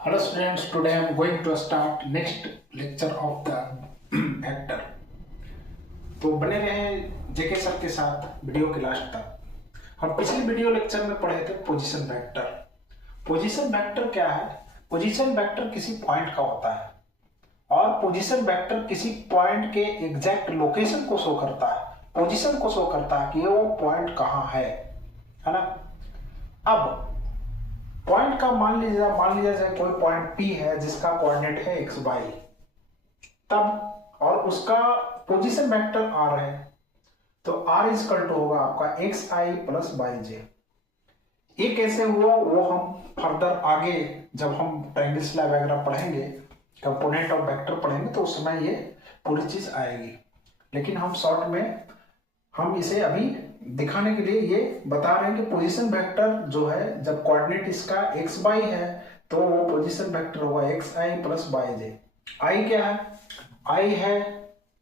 Hello students, today I am going to start next lecture of the vector. तो बने रहे जेके sir के साथ वीडियो के लास्ट तक। हम पिछले वीडियो लेक्चर में पढ़े थे पोजीशन वेक्टर। पोजीशन वेक्टर क्या है? पोजीशन वेक्टर किसी पॉइंट का होता है और पोजीशन वेक्टर किसी पॉइंट के एग्जैक्ट लोकेशन को शो करता है, पोजीशन को शो करता है कि वो पॉइंट कहाँ है ना। अब पॉइंट का मान लिया जाए कोई पॉइंट P है जिसका कोऑर्डिनेट है x y, तब और उसका पोजीशन वेक्टर r है, तो r इक्वल टू होगा आपका xi प्लस yj। ये कैसे हुआ वो हम फर्दर आगे जब हम ट्रायंगल स्लैब वगैरह पढ़ेंगे, कंपोनेंट ऑफ वेक्टर पढ़ेंगे तो उस समय ये पूरी चीज आएगी। लेकिन हम शॉर्ट में हम इसे अभी दिखाने के लिए ये बता रहे हैं कि पोजीशन वेक्टर जो है जब कोऑर्डिनेट इसका एक्स वाई है तो वो पोजीशन वेक्टर होगा एक्स आई प्लस वाई जे। आई क्या है? आई है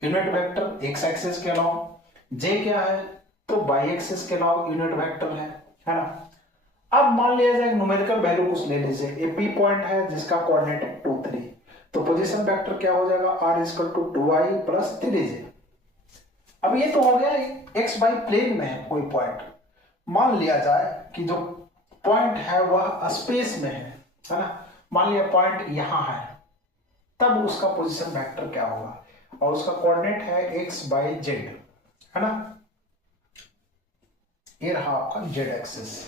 यूनिट वेक्टर एक्स एक्सिस के अलावा, जे क्या है तो वाई एक्सिस के अलावा यूनिट वेक्टर है ना। अब मान लिया जाए न्यूमेरिकल वैल्यू कुछ ले लीजिए, ए पी पॉइंट है जिसका कोऑर्डिनेट है 2 3, तो पोजीशन वेक्टर क्या हो जाएगा? R equal to 2i plus 3j। अब ये तो हो गया एक्स वाई प्लेन में है कोई पॉइंट। मान लिया जाए कि जो पॉइंट है वह स्पेस में है ना। मान लिया पॉइंट यहां है, तब उसका पोजीशन वेक्टर क्या होगा? और उसका कोऑर्डिनेट है एक्स वाई जेड है ना। ये रहा आपका जेड एक्सिस।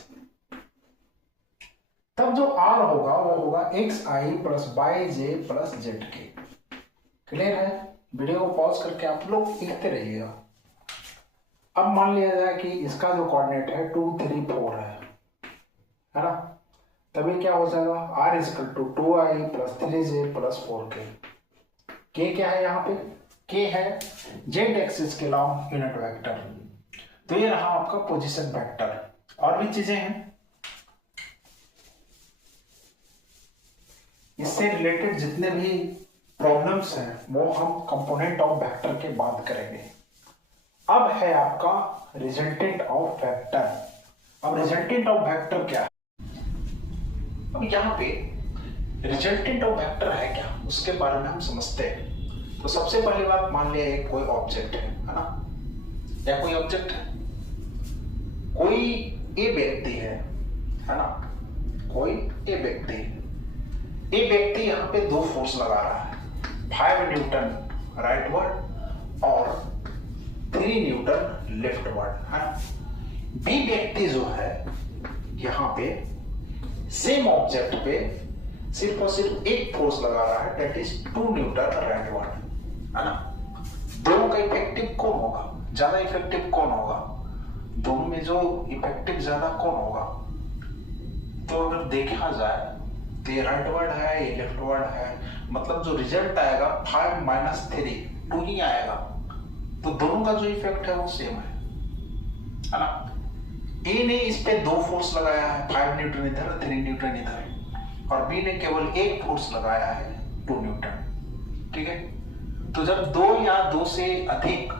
तब जो आर होगा वो होगा एक्स आई प्लस वाई जे प्लस जेड के। क्लियर है? वीडियो को पॉज करके आप लोग लिखते रहिएगा। अब मान लिया जाए कि इसका जो कोऑर्डिनेट है 2 3 4 है ना, तभी क्या हो जाएगा? R equal to 2i plus 3j plus 4k। के क्या है यहाँ पे? के है जेड एक्सिस के अलावा यूनिट वेक्टर। तो ये रहा आपका पोजीशन वेक्टर। और भी चीजें हैं इससे रिलेटेड, जितने भी प्रॉब्लम्स हैं वो हम कंपोनेंट ऑफ वेक्टर के बाद करेंगे। अब है आपका रिजल्टेंट ऑफ वेक्टर। अब रिजल्टेंट ऑफ वेक्टर क्या है? अब यहाँ पे रिजल्टेंट ऑफ वेक्टर है क्या, उसके बारे में हम समझते हैं। तो सबसे पहली बात, मान लिया एक कोई ऑब्जेक्ट है ना, या कोई ऑब्जेक्ट है, कोई ए व्यक्ति है ना, कोई ए व्यक्ति है। ए व्यक्ति यहाँ पे 2 फोर्स लगा रहा है, 5 न्यूटन राइट वर्ड और 3 न्यूटन लेफ्ट वर्ड है ना। बी व्यक्ति जो है यहाँ पे सेम ऑब्जेक्ट पे सिर्फ और सिर्फ एक फोर्स लगा रहा है, that is 2 Newton right word है ना। दोनों का इफेक्टिव कौन होगा? ज्यादा इफेक्टिव कौन होगा? दोनों में जो इफेक्टिव ज्यादा कौन होगा? तो अगर देखा जाए तो ये राइट वर्ड है, ये लेफ्ट वर्ड है, मतलब जो रिजल्ट आएगा 5 - 3 2 ही आएगा। तो दोनों का जो इफेक्ट है वो सेम है ना। ए ने इस पे 2 फोर्स लगाया है, 5 न्यूटन इधर 3 न्यूटन इधर, और बी ने केवल एक फोर्स लगाया है 2 न्यूटन। ठीक है, तो जब 2 या 2 से अधिक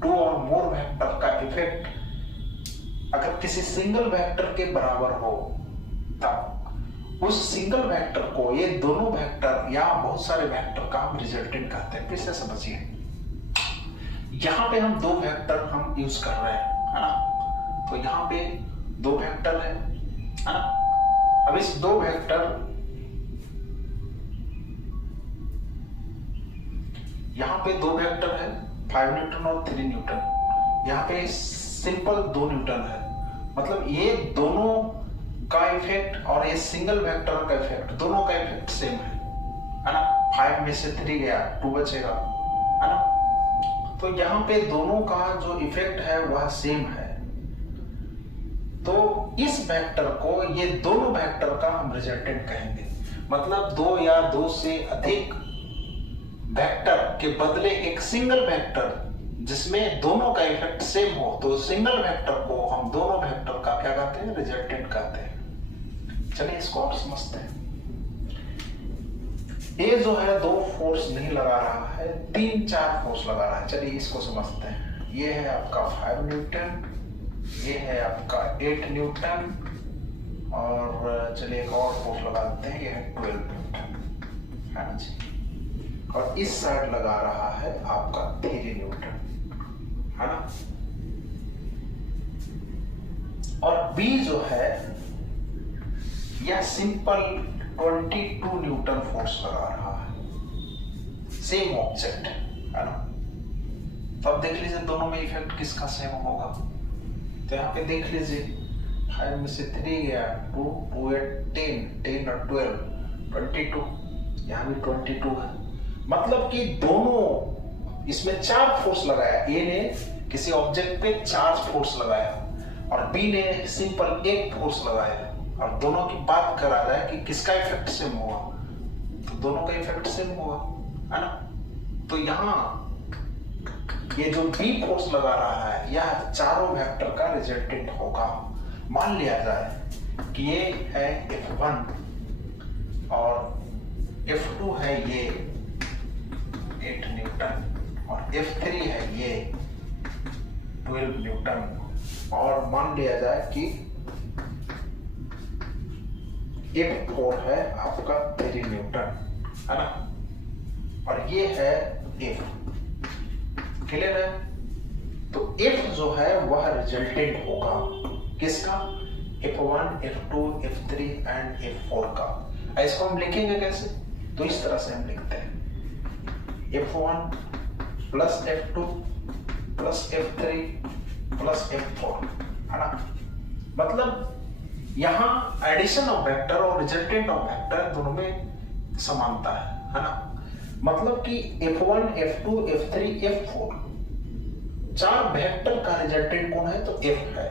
2 और मोर वेक्टर का इफेक्ट अगर किसी सिंगल वेक्टर के बराबर हो, तब उस सिंगल वेक्टर को ये दोनों वेक्टर या बहुत सारे वेक्टर का हम रिजल्टेंट कहते हैं। फिर से समझिए, यहां पे हम 2 वेक्टर हम यूज कर रहे हैं है ना। तो यहां पे 2 वेक्टर है ना। अब इस 2 वेक्टर, यहां पे 2 वेक्टर है 5 न्यूटन और 3 न्यूटन, यहां पे सिंपल 2 न्यूटन है। मतलब ये दोनों का इफेक्ट और ये सिंगल वेक्टर का इफेक्ट, दोनों का इफेक्ट सेम है ना। 5 में से 3 गया, 2 बचेगा है ना। तो यहाँ पे दोनों का जो इफेक्ट है वह सेम है। तो इस वेक्टर को, ये दोनों वेक्टर का हम रिजल्टेंट कहेंगे। मतलब 2 या 2 से अधिक वेक्टर के बदले एक सिंगल वेक्टर जिसमें दोनों का इफेक्ट सेम हो, तो सिंगल वेक्टर को हम दोनों वेक्टर का क्या कहते हैं? रिजल्टेंट कहते हैं। चलिए इसको और समझते हैं। ये जो है 2 फोर्स नहीं लगा रहा है, 3 4 फोर्स लगा रहा है। चलिए इसको समझते हैं। ये है आपका 5 न्यूटन, ये है आपका 8 न्यूटन और चलिए एक और फोर्स लगा देते हैं, ये है 12 न्यूटन, है ना जी। और इस साइड लगा रहा है आपका 3 न्यूटन, है ना। और B जो है यह सिंपल 22 न्यूटन फोर्स लगा रहा है, सेम ऑब्जेक्ट, है ना। तो अब देख लीजिए दोनों में इफेक्ट किसका सेम होगा। तो यहाँ पे देख लीजिए 5 में से 3 गया, 2 2 10 10 और 12 22, यहाँ भी 22 है। मतलब कि दोनों इसमें 4 फोर्स लगाया, ए ने किसी ऑब्जेक्ट पे 4 फोर्स लगाया और बी ने सिंपल 1 फोर्स लगाया, और दोनों की बात करा रहा है कि किसका इफेक्ट सेम होगा, तो दोनों का इफेक्ट सेम होगा, है ना। तो यहाँ ये जो बी फोर्स लगा रहा है यह चारों वेक्टर का रिजल्टेंट होगा। मान लिया जाए कि ये है F1 और F2 है ये 8 न्यूटन और F3 है ये 12 न्यूटन, और मान लिया जाए कि F4 है आपका 3 न्यूटन, है ना। और ये है F, क्लियर है। तो F जो है वह रिजल्टेंट होगा किसका, F1 F2 F3 and F4 का। इसको हम लिखेंगे कैसे, तो इस तरह से हम लिखते हैं F1 plus F2 plus F3 plus F4, है ना। मतलब यहाँ एडिशन ऑफ वेक्टर और रिजल्टेंट ऑफ वेक्टर दोनों में समानता है ना। मतलब कि F1 F2 F3 F4 चार वेक्टर का रिजल्टेंट कौन है, तो F है,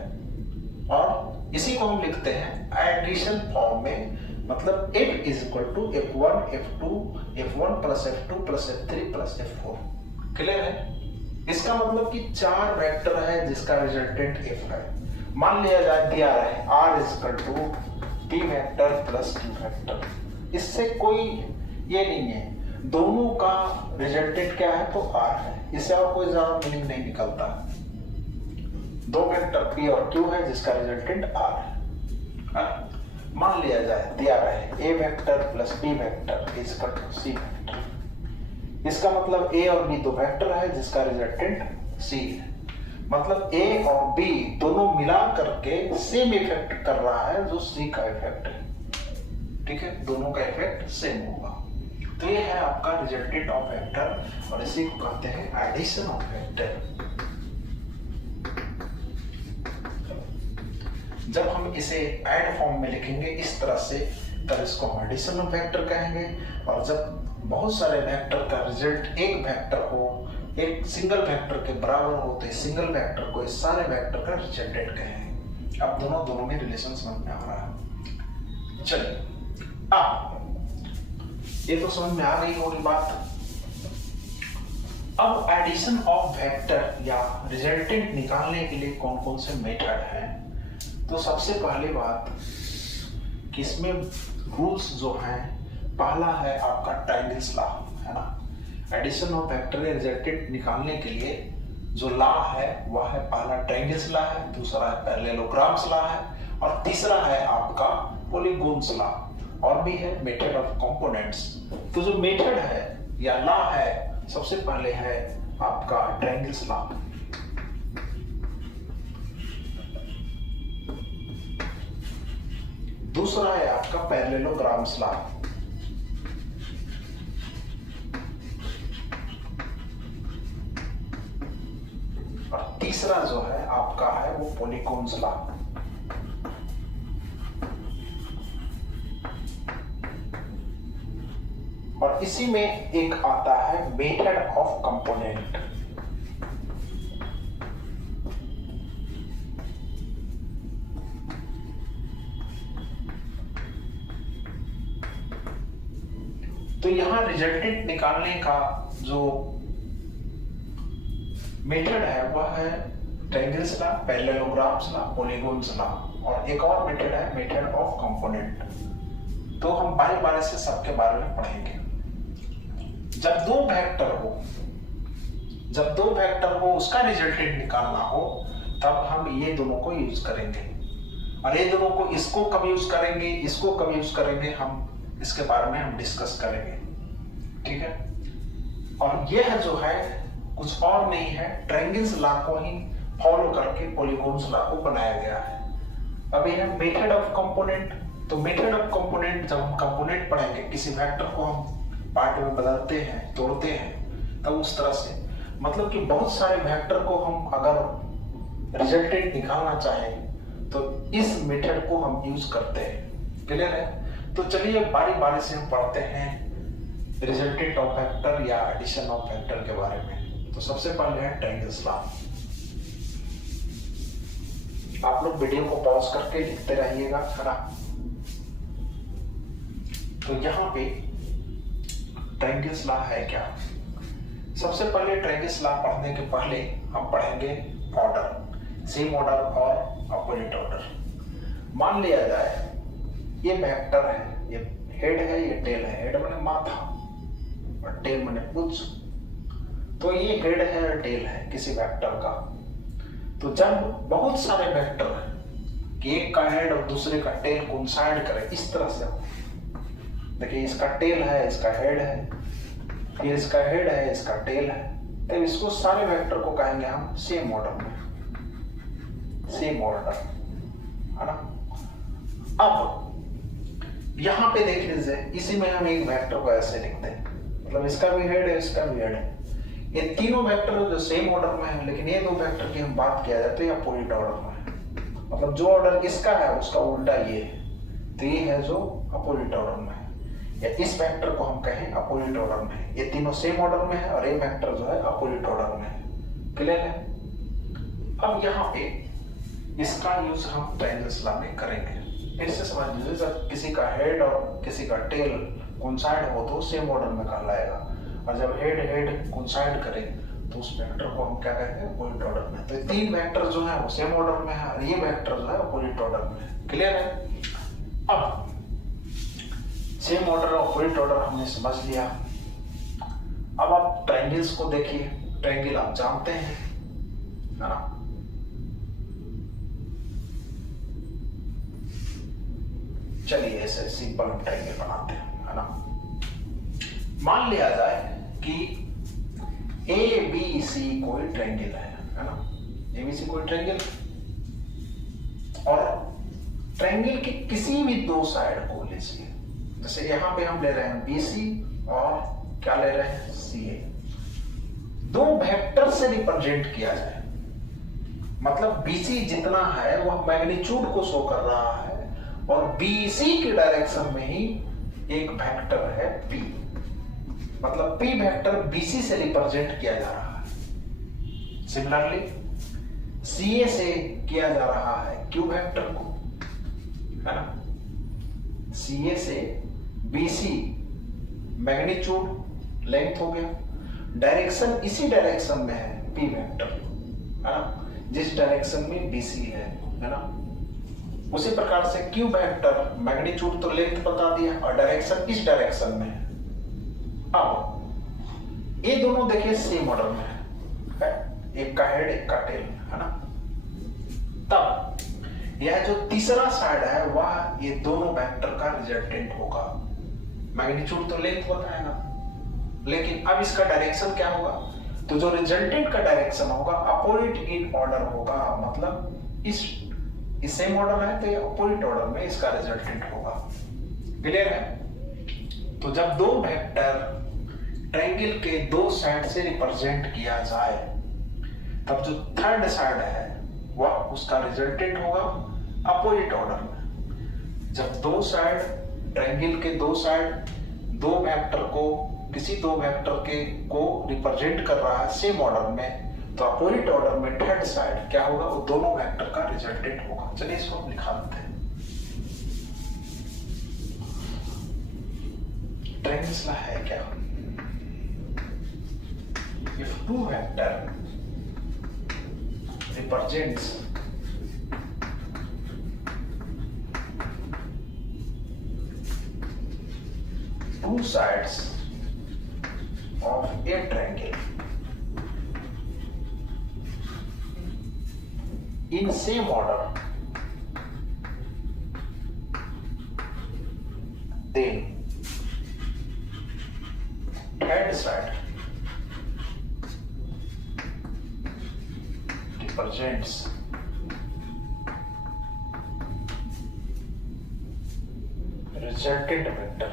और इसी को हम लिखते हैं एडिशन फॉर्म में। मतलब F is equal to F1 F2 F1 plus F2 plus F3 plus F4, clear है। इसका मतलब कि चार वेक्टर है जिसका रिजल्टेंट F है। मान लिया जाए दिया रहे R is equal to T vector plus Q vector, इससे कोई ये नहीं है, दोनों का रिजल्टेंट क्या है, तो R है, इससे और कोई ज्यादा मीनिंग नहीं निकलता। दो वेक्टर P और Q है जिसका रिजल्टेंट R है। मान लिया जाए दिया रहे A vector plus B vector is equal to C vector, इसका मतलब A और B दो वेक्टर है जिसका रिजल्टेंट C है। मतलब A और B दोनों मिला करके सेम इफेक्ट कर रहा है जो C का इफेक्ट है, ठीक है, दोनों का इफेक्ट सेम होगा। तो ये है आपका रिजल्टेंट ऑफ वेक्टर, और इसी को कहते हैं एडिशन ऑफ वेक्टर। जब हम इसे ऐड फॉर्म में लिखेंगे इस तरह से, तब इसको हम एडिशन ऑफ वेक्टर कहेंगे। और जब बहुत सारे वेक्टर का रिजल्ट एक वेक्टर हो, एक सिंगल वेक्टर के बराबर हो, तो इस सिंगल वेक्टर को इस सारे वेक्टर का रिजल्टेंट कहेंगे। अब दोनों में रिलेशन समझ में आ रहा है। चलिए अब ये तो समझ में आ गई होगी बात। अब एडिशन ऑफ वेक्टर या रिजल्टेंट निकालने के लिए कौन कौन से मेथड हैं, तो सबसे पहली बात कि इसमें रूल्स जो हैं, पहला है आपका ट्रायंगल्स लॉ, है ना। एडिशन ऑफ वेक्टर या रिजल्टेंट निकालने के लिए जो लॉ है वह है, पहला ट्रायंगल्स लॉ है, दूसरा है पैरेललोग्राम्स लॉ है, और तीसरा है आपका पॉलीगॉन्स लॉ, और भी है मेथड ऑफ कंपोनेंट्स। तो जो मेथड है या लॉ है, सबसे पहले है आपका ट्रायंगल्स लॉ। दूसरा है आपका पैरेललोग्राम्स लॉ, और तीसरा जो है आपका है वो पॉलीगॉन्स लॉ। और इसी में एक आता है मेथड ऑफ कंपोनेंट। तो यहां रिजल्टेंट निकालने का जो मेथड है वह है triangles law, parallelograms law, polygons law, और एक और मेथड है मेथड ऑफ कंपोनेंट। तो हम बारी बारी से सबके बारे में पढ़ेंगे। जब दो वेक्टर हो उसका रिजल्टेंट निकालना हो, तब हम ये दोनों को यूज करेंगे। और ये दोनों को इसको कब यूज करेंगे, इसको कब यूज करेंगे, हम इसके बारे में हम डिस्कस करेंगे, ठीक है। और यह जो है कुछ और नहीं है, ट्रायंगल्स लॉ को ही फॉलो करके पॉलीगॉन्स लॉ को बनाया गया है। अब यह मेथड ऑफ कंपोनेंट, तो मेथड ऑफ कंपोनेंट जब हम कंपोनेंट पढ़ेंगे, किसी वेक्टर को हम पार्ट में बदलते हैं, तोड़ते हैं, तब उस तरह से मतलब कि बहुत सारे वेक्टर को हम अगर रिजल्टेंट निकालना चाहें तो इस मेथड को हम यूज करते हैं। क्लियर है? तो चलिए बारी बारी से हम पढ़ते हैं रिजल्टेंट ऑफ वेक्टर या एडिशन ऑफ वेक्टर के बारे में। तो सबसे पहले है ट्रायंगल्स लॉ। आप लोग वीडियो को पॉज करके लिखते रहिएगा, है ना। तो यहाँ पे ट्रायंगल्स लॉ है क्या। सबसे पहले ट्रायंगल्स लॉ पढ़ने के पहले हम पढ़ेंगे ऑर्डर, सेम ऑर्डर और अपोजिट ऑर्डर। मान लिया जाए ये वेक्टर है, ये हेड है, ये टेल है। हेड माने माथा और टेल माने पूंछ। तो ये हेड है और टेल है किसी वेक्टर का। तो जब बहुत सारे वेक्टर हैं कि एक का हेड और दूसरे का टेल कोइंसाइड करे, इस तरह से देखिए, इसका टेल है, इसका हेड है, फिर इसका हेड है, इसका टेल है, तो इसको सारे वेक्टर को कहेंगे हम सेम ऑर्डर में, सेम ऑर्डर, है ना। अब यहां पे देख लीजिए, इसी में हम एक वेक्टर को ऐसे लिखते हैं, मतलब इसका भी हेड है, इसका भी हेड है। ये तीनों वेक्टर जो सेम ऑर्डर में है, लेकिन ये दो वेक्टर की हम बात किया जाए तो ये अपोजिट ऑर्डर में है। मतलब जो ऑर्डर इसका है उसका उल्टा ये है, तो ये है जो अपोजिट ऑर्डर में है। या इस वेक्टर को हम कहें अपोजिट ऑर्डर में है। ये तीनों सेम ऑर्डर में है और ये वेक्टर जो है अपोजिट ऑर्डर में है। क्लियर है? अब यहाँ पे इसका यूज हम ट्रायंगल्स लॉ में करेंगे। फिर से समझ लीजिए, जब किसी का हेड और किसी का टेल कोइंसाइड हो तो सेम ऑर्डर में कहलाएगा, और जब हेड हेड कोइंसाइड करे तो उस वेक्टर को हम क्या कहते हैं, अपोजिट ऑर्डर में। तो तीन वेक्टर जो है वो सेम ऑर्डर में है और ये वेक्टर जो है अपोजिट ऑर्डर में है। क्लियर है? अब सेम ऑर्डर और अपोजिट ऑर्डर हमने समझ लिया। अब आप ट्रायंगल्स को देखिए। ट्रायंगल आप जानते हैं, है ना। चलिए ऐसे सिंपल ट्रायंगल बनाते हैं, है ना। मान लिया जाए कि ए बी सी कोई ट्रायंगल है ना। ए बी सी कोई ट्रायंगल, और ट्रायंगल के किसी भी दो साइड को लीजिए। जैसे यहां पे हम ले रहे हैं BC और क्या ले रहे हैं, CA। दो वेक्टर से रिप्रेजेंट किया जाए, मतलब BC जितना है वह मैग्नीट्यूड को शो कर रहा है, और BC की डायरेक्शन में ही एक वेक्टर है P, मतलब P वेक्टर BC से रिप्रेजेंट किया जा रहा है। सिमिलरली CA से किया जा रहा है Q वेक्टर को, है ना। CA से BC मैग्नीट्यूड लेंथ हो गया, डायरेक्शन इसी डायरेक्शन में है P वेक्टर, है ना, जिस डायरेक्शन में BC है ना। उसी प्रकार से Q वेक्टर मैग्नीट्यूड तो लेंथ बता दिया और डायरेक्शन इस डायरेक्शन में है। अब ये दोनों देखिए सेम ऑर्डर में है, एक का हेड एक का टेल, है ना। तब यह जो तीसरा साइड है वह ये दोनों वेक्टर का रिजल्टेंट होगा। मैग्नीट्यूड तो लेंथ बताएगा, लेकिन अब इसका डायरेक्शन क्या होगा, तो जो रिजल्टेंट का डायरेक्शन होगा अपोजिट इन ऑर्डर होगा, मतलब इस सेम ऑर्डर है तो ये अपोजिट ऑर्डर में इसका रिजल्टेंट होगा। क्लियर है? तो जब दो वेक्टर ट्रायंगल के दो साइड से रिप्रेजेंट किया जाए, तब जो थर्ड साइड है वह उसका रिजल्टेंट होगा अपोजिट ऑर्डर में। जब दो साइड ट्रायंगल के दो साइड दो वेक्टर को किसी दो वेक्टर के को रिप्रेजेंट कर रहा है सेम ऑर्डर में, तो अपोजिट ऑर्डर में थर्ड साइड क्या होगा, वो दोनों वेक्टर का रिजल्टेंट होगा। चलिए इसको हम लिखा देते हैं। ट्रायंगल्स लॉ है क्या, if two vector represents two sides of a triangle in same order, then head side represents resultant vector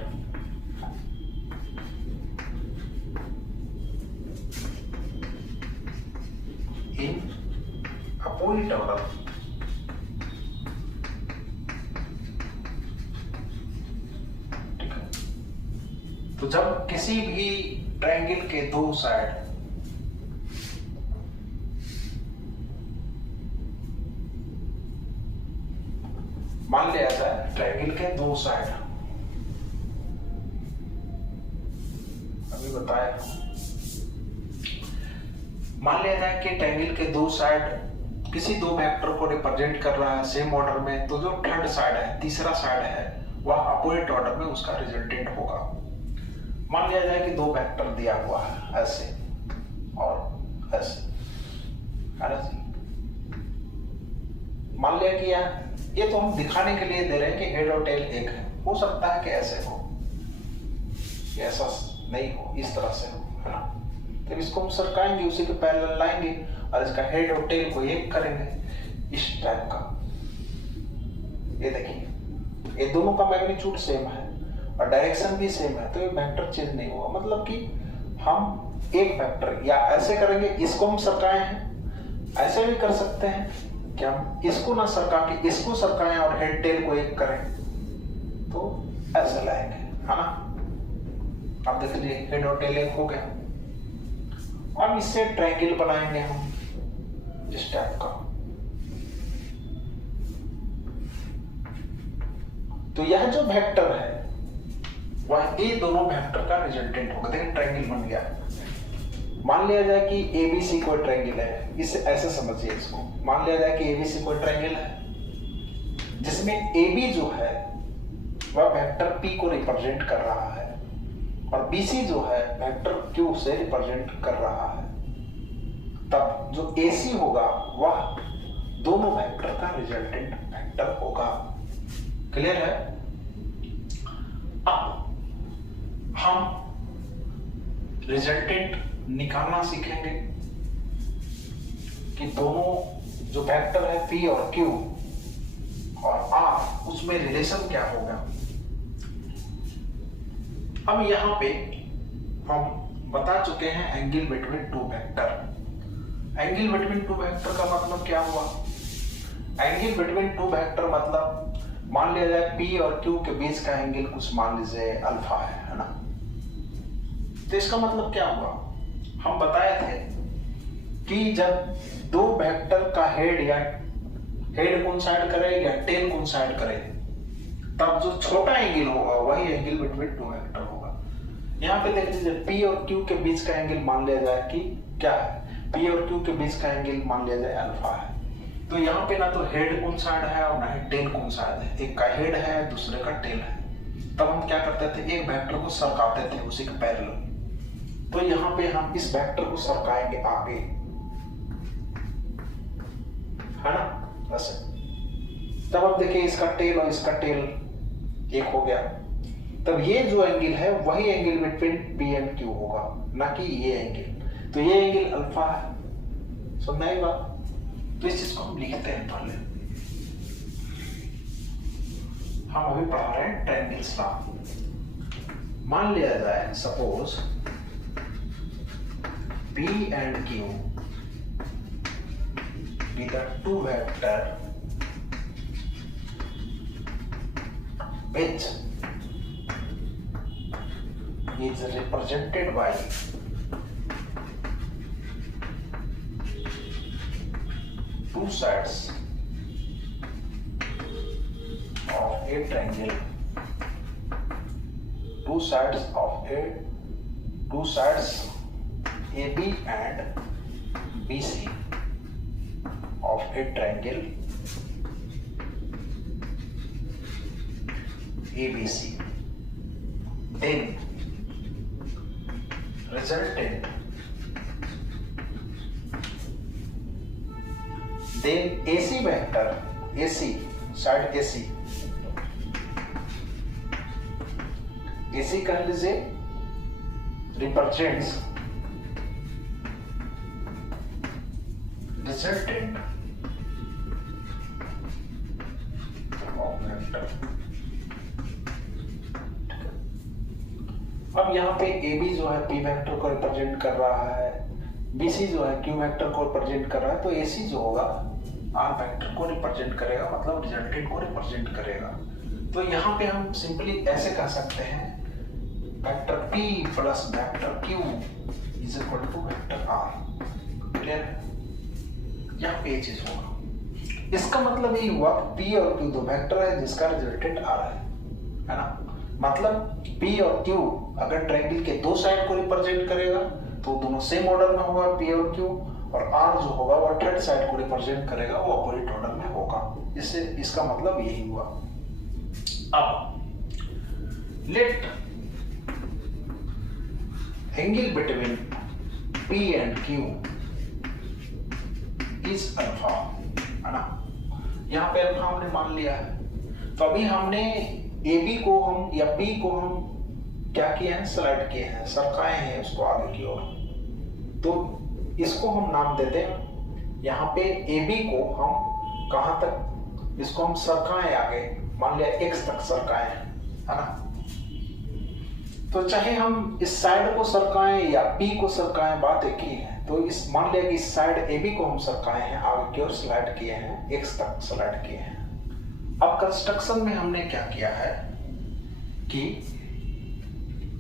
in opposite order तो जब किसी भी ट्रायंगल के दो साइड मान लिया जाए ट्रायंगल के दो साइड अभी बताया मान लिया जाए कि ट्रायंगल के दो साइड किसी दो वेक्टर को रिप्रेजेंट कर रहा है सेम ऑर्डर में तो जो थर्ड साइड है तीसरा साइड है वह अपोजिट ऑर्डर में उसका रिजल्टेंट होगा। मान लिया जाए कि दो वेक्टर दिया हुआ है ऐसे और ऐसे है ना जी। मान लिया कि ये तो हम दिखाने के लिए दे रहे हैं कि हेड और टेल एक है, हो सकता है कि ऐसे हो ऐसा नहीं हो इस तरह से हो है ना। तो इसको हम सरकाएंगे उसी के पैरेलल लाएंगे और इसका हेड और टेल को एक करेंगे इस टाइप का। ये देखिए ये दोनों का मैग्नीट्यूड सेम है और डायरेक्शन भी सेम है तो ये वेक्टर चेंज नहीं हुआ। मतलब कि हम एक वेक्टर या ऐसे करेंगे इसको हम सरकाए हैं ऐसे भी कर सकते हैं कि हम इसको ना सरका के इसको सरकाएं और हेड टेल को एक करें तो ऐसे लाएंगे है ना। अब देख लीजिए हेड और टेल एक हो गया। अब इससे ट्रायंगल बनाएंगे हम इस टाइप का। तो यह जो वेक्टर है वह ये दोनों वेक्टर का रिजल्टेंट होगा। देखिए ट्रायंगल बन गया। मान लिया जाए कि ABC कोई ट्रायंगल है, इसे ऐसे समझिए इसको। मान लिया जाए कि ABC कोई ट्रायंगल है जिसमें AB जो है वह वेक्टर P को रिप्रेजेंट कर रहा है और BC जो है वेक्टर Q से रिप्रेजेंट कर रहा है। तब जो AC होगा वह दोनों वेक्टर का रिजल्टेंट वेक्टर होगा। क्लियर है। अब हम रिजल्टेंट निकालना सीखेंगे कि दोनों जो वेक्टर है P और Q और R उसमें रिलेशन क्या होगा। अब यहां पे हम बता चुके हैं angle between two vector. Angle between two vector का मतलब क्या हुआ। एंगल बिटवीन टू वेक्टर मतलब मान लिया जाए P और Q के बीच का एंगल कुछ मान लीजिए अल्फा है ना। तो इसका मतलब क्या हुआ। हम बताए थे कि जब दो वेक्टर का हेड या हेड कोइंसाइड करे या टेल कोइंसाइड करे तब जो छोटा एंगल होगा वही एंगल बिटवीन टू वेक्टर होगा। यहाँ पे देख लीजिए P और Q के बीच का एंगल मान लिया जाए कि क्या है। P और Q के बीच का एंगल मान लिया जाए अल्फा है। तो यहाँ पे ना तो हेड कोइंसाइड है और ना ही टेल कोइंसाइड है। एक का हेड है दूसरे का टेल है। तब हम क्या करते थे एक वेक्टर को सरकाते थे उसी के पैरेलल। तो यहाँ पे हम इस वेक्टर को सरकाएंगे आगे है ना वैसे। तब अब देखिए इसका टेल और इसका टेल एक हो गया। तब ये जो एंगल है वही angle between P and Q होगा ना कि ये एंगल। तो ये एंगल अल्फा है। समझ आई बात। तो इस चीज को हम लिखते हैं पहले। हम अभी पढ़ा रहे हैं ट्रायंगल्स लॉ। मान लिया जाए suppose P and Q be the two vector which is represented by two sides of a triangle. Two sides AB and BC of a triangle ABC. Then resultant then AC vector AC side AC AC कह लीजिए represents resultant of vector. अब यहाँ पे AB जो है P vector को represent कर रहा है, BC जो है Q वेक्टर को रिप्रेजेंट कर रहा है, तो AC जो होगा R वेक्टर को रिप्रेजेंट करेगा, मतलब रिजल्टेंट को रिप्रेजेंट करेगा। तो यहाँ पे हम सिंपली ऐसे कह सकते हैं vector P plus vector Q is equal to vector R। Clear है? यहाँ पे ये चीज होगा। इसका मतलब ये हुआ P और Q दो वेक्टर है जिसका रिजल्टेंट R है ना? मतलब P और Q अगर ट्रायंगल के दो साइड को रिप्रेजेंट करेगा तो दोनों सेम ऑर्डर में होगा P और Q, और R जो होगा वो थर्ड साइड को रिप्रेजेंट करेगा, वो अपोजिट ऑर्डर में होगा। इससे इसका मतलब यही हुआ। अब let angle between P and Q is alpha, है ना? यहाँ पे अल्फा हमने मान लिया है। तो अभी हमने AB को हम या P को हम क्या किए हैं, स्लाइड किए हैं, सरकाए हैं उसको आगे की ओर। तो इसको हम नाम देते हैं, यहाँ पे AB को हम कहां तक, इसको हम सरकाएं आगे, मान लिया X तक सरकाएं, है ना? तो चाहे हम इस साइड को सरकाएं या P को सरकाएं, बात एक ही है। तो इस मान लिया कि इस साइड AB को हम सरकाए हैं, आगे की ओर स्लाइड किए हैं, X तक स्लाइड किए हैं। अब कंस्ट्रक्शन में हमने क्या किया है कि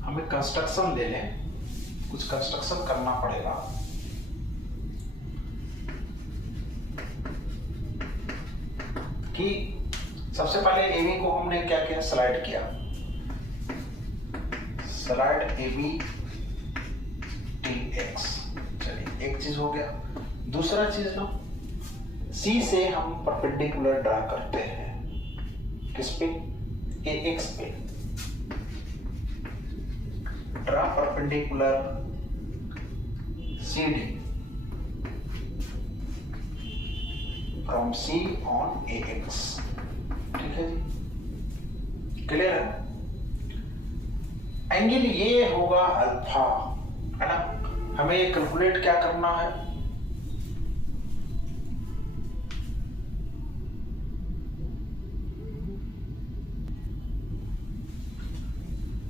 हमें कंस्ट्रक्शन ले लें, कुछ कंस्ट्रक्शन करना पड़ेगा। कि सबसे पहले AB को हमने क्या किया, स्लाइड किया, स्लाइड AB TX। चलिए एक चीज हो गया। दूसरा चीज ना, C से हम परपेंडिकुलर ड्रा करते हैं, किस पे, AX पे। Draw perpendicular CD from C on AX। ठीक है जी, क्लियर है? एंगल ये होगा अल्फा, है ना? हमें ये कैलकुलेट क्या करना है,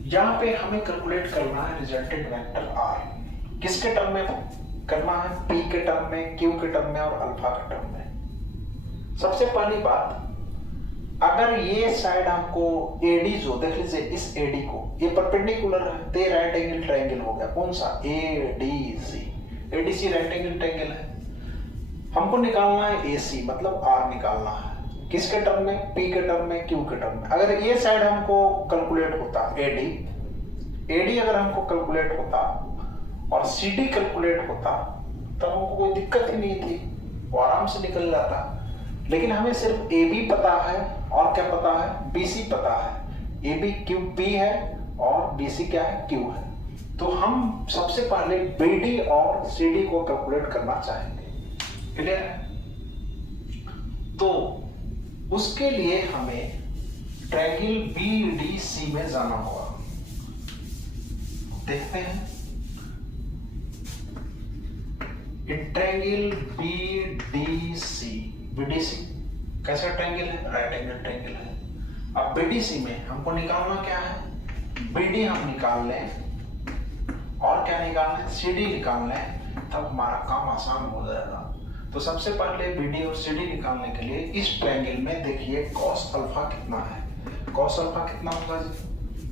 यहां पे हमें कैलकुलेट करना है रिजल्टेंट वेक्टर R। किसके टर्म में करना है, P के टर्म में, Q के टर्म में और अल्फा के टर्म में। सबसे पहली बात, अगर ये साइड आपको AD जो देख लीजिए, इस AD को ये परपेंडिकुलर है, तो राइट एंगल ट्रायंगल हो गया। कौन सा, ADC। ADC right angle triangle है। हमको निकालना है AC, मतलब R निकालना है, किसके टर्म में, P के टर्म में, Q के टर्म में। अगर ये साइड हमको कैलकुलेट होता AD अगर हमको कैलकुलेट होता और CD कैलकुलेट होता, तब हमको कोई दिक्कत ही नहीं थी, वो आराम से निकल जाता। लेकिन हमें सिर्फ AB पता है और क्या पता है, BC पता है। AB Q P है और BC क्या है, Q है। तो हम सबसे पहले BD और CD को कैलकुलेट करना चाहेंगे। क्लियर है? तो उसके लिए हमें ट्रायंगल BDC में जाना होगा। देखते हैं, ट्रायंगल BDC कैसा ट्रायंगल है, राइट एंगल ट्रायंगल है। अब BDC में हमको निकालना क्या है, BD हम निकाल लें और क्या निकालना है, CD निकाल लें, तब हमारा काम आसान हो जाएगा। तो सबसे पहले BD और CD निकालने के लिए इस ट्रायंगल में देखिए cos अल्फा कितना है, cos अल्फा कितना होगा जी,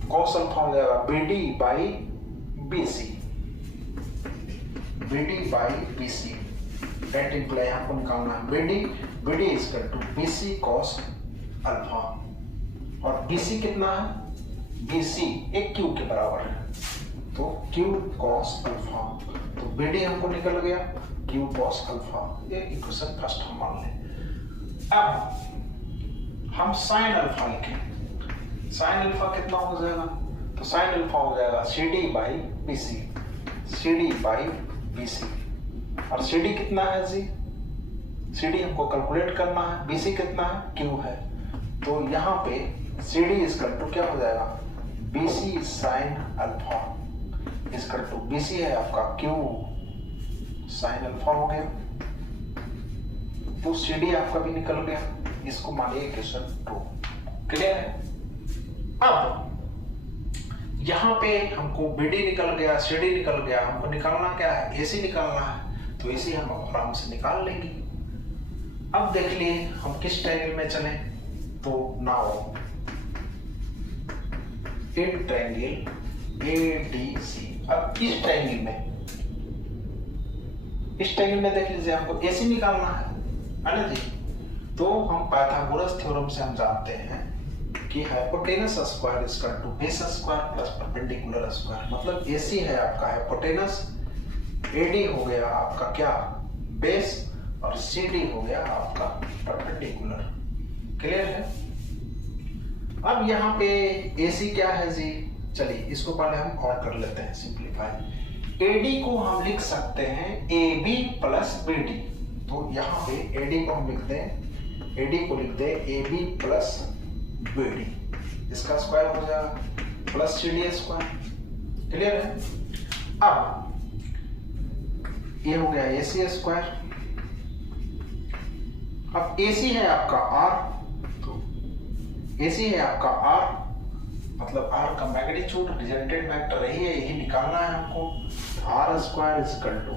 cos अल्फा हो जाएगा BD by BC, BD by BC। That imply आपको निकालना है BD is equal to BC cos alpha, और BC कितना है, BC एक Q के बराबर है, तो Q cos अल्फा। तो BD हमको निकल गया Q cos अल्फा। ये इक्वेशन फर्स्ट हम मान लें। अब हम sin अल्फा लिखें, sin अल्फा कितना हो जाएगा, तो sin अल्फा हो जाएगा CD by BC, CD by BC। और CD कितना है जी, CD हमको कैलकुलेट करना है, BC कितना है, Q है। तो यहाँ पे CD इक्वल टू क्या हो जाएगा, BC साइन अल्फा इसका टू BC है आपका Q साइन अल्फा हो गया, तो CD आपका भी निकल गया, इसको मानिए इक्वेशन 2। क्लियर है? अब यहां पे हमको BD निकल गया, CD निकल गया, हमको निकालना क्या है? AC निकालना है, तो AC हम आराम से निकाल लेंगे। अब देख लिए हम किस ट्रायंगल में चले, तो नाउ इन ट्रायंगल ADC। अब इस ट्रायंगल में, इस ट्रायंगल में देख लीजिए हमको AC निकालना है ना जी। तो हम पाइथागोरस थ्योरम से हम जानते हैं कि hypotenuse square is equal to base square plus perpendicular square. मतलब AC है आपका हाइपोटेनस, AD हो गया आपका क्या बेस, और CD हो गया आपका परपेंडिकुलर। क्लियर है? अब यहाँ पे AC क्या है जी, चलिए इसको पहले हम और कर लेते हैं सिंप्लीफाई। AD को हम लिख सकते हैं AB प्लस BD, तो यहाँ पे AD को हम लिख दें, AD को लिख दें AB प्लस BD, इसका स्क्वायर हो जाएगा प्लस CD स्क्वायर। क्लियर है? अब ये हो गया AC स्क्वायर। अब AC है आपका R, तो AC है आपका R, मतलब R का मैग्नीट्यूड रिजल्टेंट वेक्टर यही है, यही निकालना है हमको। R square is equal to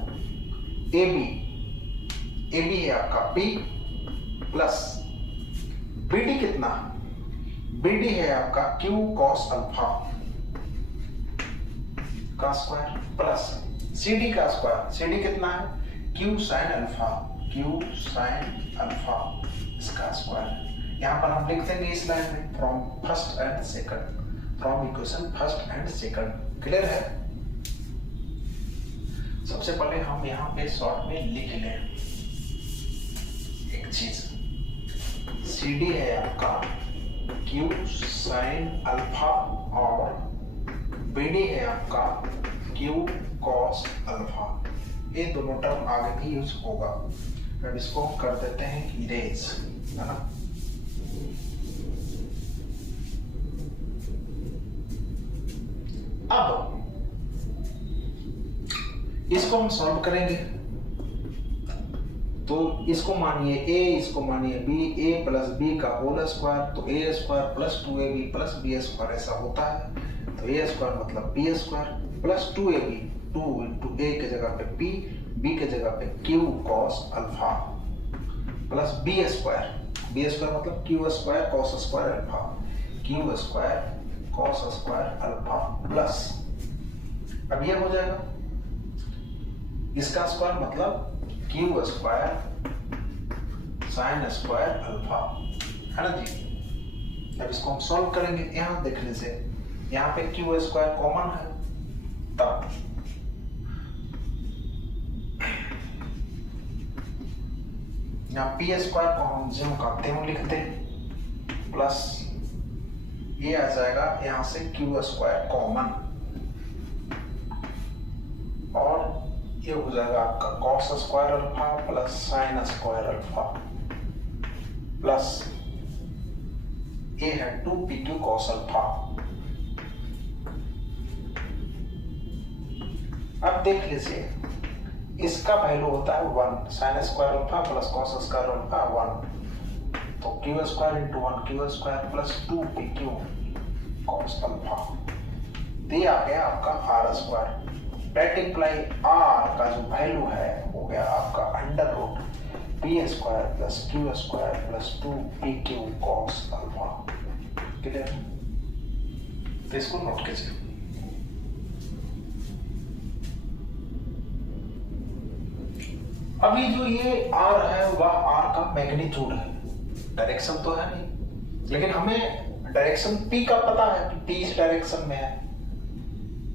AB है आपका B प्लस BD कितना, BD है आपका Q cos अल्फा का स्क्वायर प्लस CD का स्क्वायर, CD कितना है Q sin alpha, Q sin alpha इसका स्क्वायर। यहाँ पर हम लिख देंगे इस लाइन में from first and second, from equation first and second. Clear है? सबसे पहले हम यहाँ पे शॉर्ट में लिख लें एक चीज, CD है आपका Q sin अल्फा और BD है आपका Q cos अल्फा। ये दोनों टर्म आगे भी यूज होगा। अब इसको कर देते हैं इरेज, है ना। अब इसको हम सॉल्व करेंगे, तो इसको मानिए A, इसको मानिए B, A प्लस B का होल स्क्वायर, तो A square plus 2AB plus B square ऐसा होता है। तो A स्क्वायर मतलब B square plus 2AB, 2 into A के जगह पे P, B के जगह पे Q cos alpha plus B square, B square मतलब Q square cos square alpha, Q square cos square alpha plus, अब ये हो जाएगा इसका स्क्वायर मतलब Q square sine square alpha, है ना जी। अब इसको हम सॉल्व करेंगे। यहां देखने से यहाँ पे Q स्क्वायर कॉमन है, तब यहाँ P स्क्वायर को हम ज्यों का त्यों लिखते हैं, प्लस ये आ जाएगा यहां से Q स्क्वायर कॉमन, और ये हो जाएगा आपका cos square alpha plus sign square alpha plus ये है 2PQ cos अल्फा। अब देख लीजिए इसका वैल्यू होता है 1, sine square alpha plus cos square alpha 1, तो Q square into 1 Q square plus 2PQ cos alpha, ये आ गया आपका R square. That imply R का जो वैल्यू है हो गया आपका under root P square plus Q square plus 2PQ cos alpha. Clear? तो इसको नोट कीजिए। अभी जो ये R है वह R का मैग्नीट्यूड है, डायरेक्शन तो है नहीं, लेकिन हमें डायरेक्शन P का पता है कि P इस डायरेक्शन में है।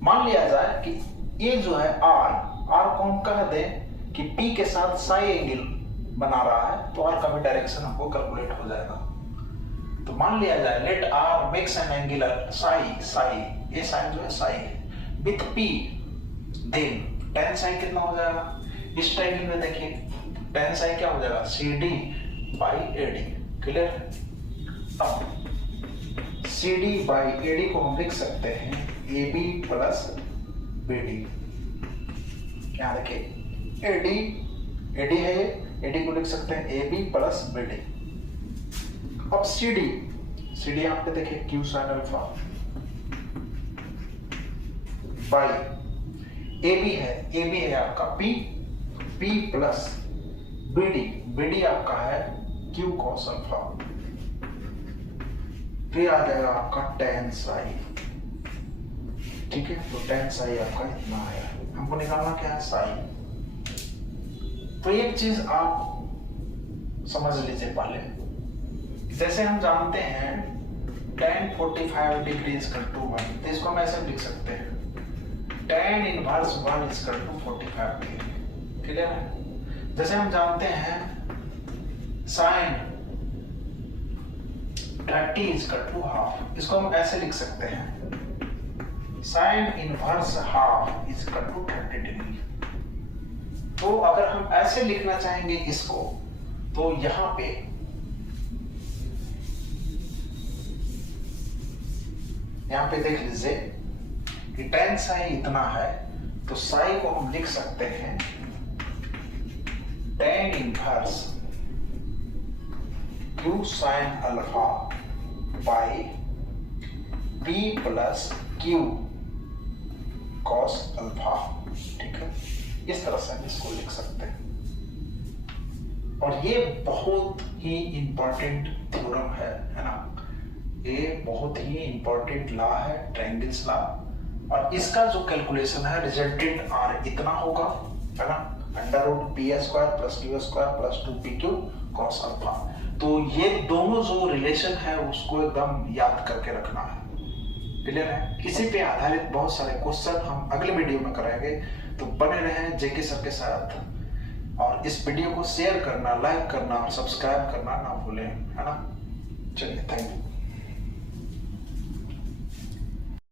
मान लिया जाए कि ये जो है R को हम कह दें कि P के साथ साई एंगल बना रहा है, तो R का भी डायरेक्शन हमको कैलकुलेट हो जाएगा। तो मान लिया जाए let R makes an angular psi, ये साइन जो है psi with P, then tan psi कितना हो जाएगा, इस ट्रायंगल में देखिए tan साई क्या हो जाएगा CD बाई AD। क्लियर? अब C D by A D को हम लिख सकते हैं A B plus B D. क्या देखिए ए डी है, ए डी को लिख सकते हैं A B plus B D. अब सी डी यहाँ पे देखिए Q sine alpha by A B है आपका पी प्लस बी डी आपका है क्यू कॉस अल्फा। फिर आ जाएगा आपका टेन साई। ठीक है, तो टेन साई आपका इतना आया, हमको निकालना क्या है साई। तो एक चीज आप समझ लीजिए पहले, जैसे हम जानते हैं tan 45 degree is equal to 1, तो इसको हम ऐसे लिख सकते हैं tan inverse 1 is equal to 45 degree. Clear है? जैसे हम जानते हैं sin 30 is equal to half, इसको हम ऐसे लिख सकते हैं sin inverse half is equal to 30 degree. तो अगर हम ऐसे लिखना चाहेंगे इसको, तो यहां पे देख लीजिए कि tan साई इतना है, तो साई को हम लिख सकते हैं tan inverse Q sine alpha by P plus Q cos alpha. ठीक है, इस तरह से हम इसको लिख सकते हैं। और ये बहुत ही इंपॉर्टेंट थ्योरम है ना, ये बहुत ही इंपॉर्टेंट लॉ है, ट्रायंगल्स लॉ। और इसका जो कैलकुलेशन है रिजल्टेंट आर इतना होगा, है ना, under root P square plus Q square plus 2pq cos alpha. तो ये दोनों जो रिलेशन है उसको एकदम याद करके रखना है। क्लियर है? इसी पे आधारित बहुत सारे क्वेश्चन हम अगले वीडियो में कराएंगे, तो बने रहें जेके सर के साथ। और इस वीडियो को शेयर करना, लाइक करना और सब्सक्राइब करना ना भूलें, है ना। चलिए, थैंक यू।